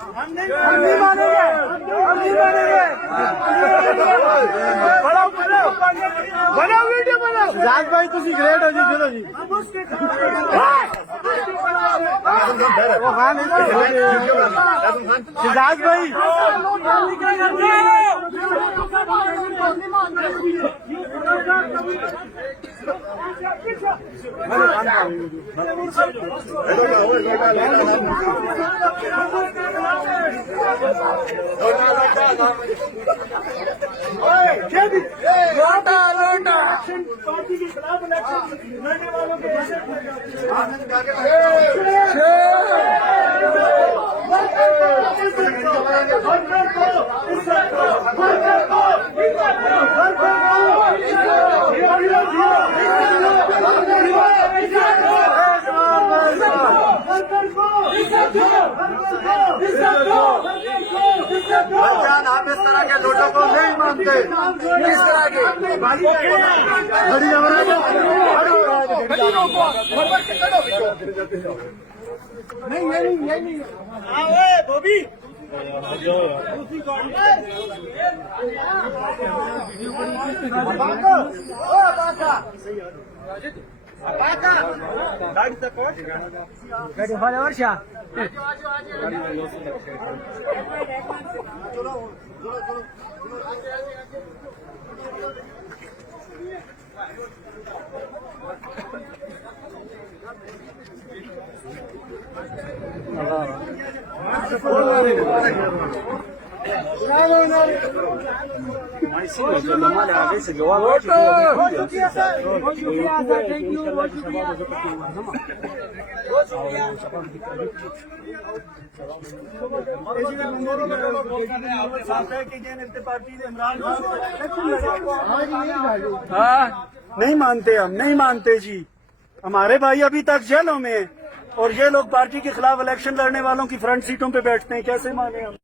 हम नहीं मानेंगे, हम नहीं मानेंगे। बनाओ वीडियो बनाओ। जाज भाई तुसी ग्रेट हो जी, चलो जी। वो खान जाज भाई लोटा लोटा पार्टी के खिलाफ इलेक्शन लड़ने वालों के बच्चन, आप इस तरह के लोगों को नहीं मानते। किस तरह के नहीं बॉबी वर्ष नहीं मानते, हम नहीं मानते जी। हमारे भाई अभी तक जेलों में हैं और ये लोग पार्टी के खिलाफ इलेक्शन लड़ने वालों की फ्रंट सीटों पे बैठते हैं, कैसे माने हम।